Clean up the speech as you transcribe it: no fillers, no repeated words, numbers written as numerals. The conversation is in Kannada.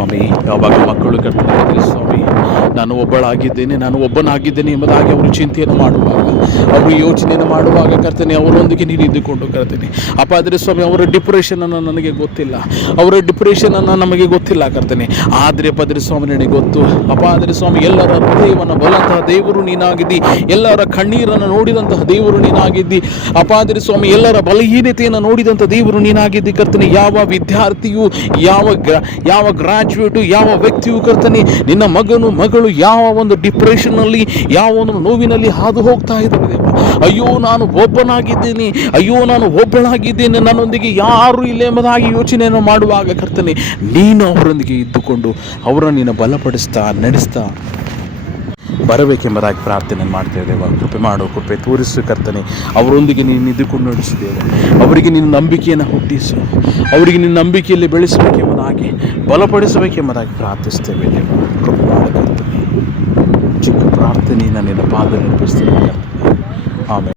ಸ್ವಾಮಿ. ಯಾವಾಗ ಮಕ್ಕಳು ಕರ್ತನೆ ಬದಲಿ ಸ್ವಾಮಿ, ನಾನು ಒಬ್ಬನಾಗಿದ್ದೇನೆ ಎಂಬುದಾಗಿ ಅವರು ಚಿಂತೆಯನ್ನು ಮಾಡುವಾಗ, ಅವರು ಯೋಚನೆಯನ್ನು ಮಾಡುವಾಗ ಕರ್ತನೆ ಅವರೊಂದಿಗೆ ನೀನು ಇದ್ದುಕೊಂಡು ಕರ್ತನೆ ಅಪ್ಪ ಆದರೆ ಸ್ವಾಮಿ, ಅವರ ಡಿಪ್ರೆಷನನ್ನು ನನಗೆ ಗೊತ್ತಿಲ್ಲ, ಅವರ ಡಿಪ್ರೆಷನನ್ನು ನಮಗೆ ಗೊತ್ತಿಲ್ಲ ಕರ್ತನೆ. ಆದರೆ ಪದರೆ ಸ್ವಾಮಿ ನನಗೆ ಗೊತ್ತು ಅಪ್ಪ ಆದರೆ ಸ್ವಾಮಿ, ಎಲ್ಲರ ಹೃದಯವನ್ನು ಬಲಂತಹ ದೇವರು ನೀನಾಗಿದ್ದಿ, ಎಲ್ಲರ ಕಣ್ಣೀರನ್ನು ನೋಡಿದಂತಹ ದೇವರು ನೀನಾಗಿದ್ದಿ ಅಪ್ಪ ಆದರೆ ಸ್ವಾಮಿ, ಎಲ್ಲರ ಬಲಹೀನತೆಯನ್ನು ನೋಡಿದಂಥ ದೇವರು ನೀನಾಗಿದ್ದಿ ಕರ್ತನೆ. ಯಾವ ವಿದ್ಯಾರ್ಥಿಯು, ಯಾವ ಗ್ರಾಜ್ಯುಯೇಟು, ಯಾವ ವ್ಯಕ್ತಿಯು ಕರ್ತನೆ, ನಿನ್ನ ಮಗಳು ಯಾವ ಒಂದು ಡಿಪ್ರೆಷನ್ನಲ್ಲಿ, ಯಾವ ಒಂದು ನೋವಿನಲ್ಲಿ ಹಾದು ಹೋಗ್ತಾ ಇದ್ದಾರೆ ದೇವ. ಅಯ್ಯೋ ನಾನು ಒಬ್ಬನಾಗಿದ್ದೇನೆ, ಅಯ್ಯೋ ನಾನು ಒಬ್ಬಳಾಗಿದ್ದೇನೆ, ನನ್ನೊಂದಿಗೆ ಯಾರು ಇಲ್ಲ ಎಂಬುದಾಗಿ ಯೋಚನೆಯನ್ನು ಮಾಡುವಾಗ ಕರ್ತನೆ, ನೀನು ಅವರೊಂದಿಗೆ ಇದ್ದುಕೊಂಡು ಅವರನ್ನು ನೀನು ಬಲಪಡಿಸ್ತಾ ನಡೆಸ್ತಾ ಬರಬೇಕೆಂಬುದಾಗಿ ಪ್ರಾರ್ಥನೆ ಮಾಡ್ತಾ ಇದ್ದೇವೆ. ಕೃಪೆ ಮಾಡು, ಕೃಪೆ ತೋರಿಸು ಕರ್ತನೆ. ಅವರೊಂದಿಗೆ ನೀನು ಇದ್ದುಕೊಂಡು ನಡೆಸಿದ್ದೇವೆ, ಅವರಿಗೆ ನಿನ್ನ ನಂಬಿಕೆಯನ್ನು ಹುಟ್ಟಿಸು, ಅವರಿಗೆ ನಿನ್ನ ನಂಬಿಕೆಯಲ್ಲಿ ಬೆಳೆಸಬೇಕೆಂಬುದಾಗಿ ಬಲಪಡಿಸಬೇಕೆಂಬುದಾಗಿ ಪ್ರಾರ್ಥಿಸ್ತೇವೆ ದೇವ. ಕೃಪೆ ಮಾಡು ಕರ್ತನೆ. ಚಿಕ್ಕ ಪ್ರಾರ್ಥನೆಯನ್ನು ನಿನ್ನ ಪಾದದಲ್ಲಿ ಅರ್ಪಿಸ್ತೇವೆ ಕರ್ತನೆ. ಆಮೇಲೆ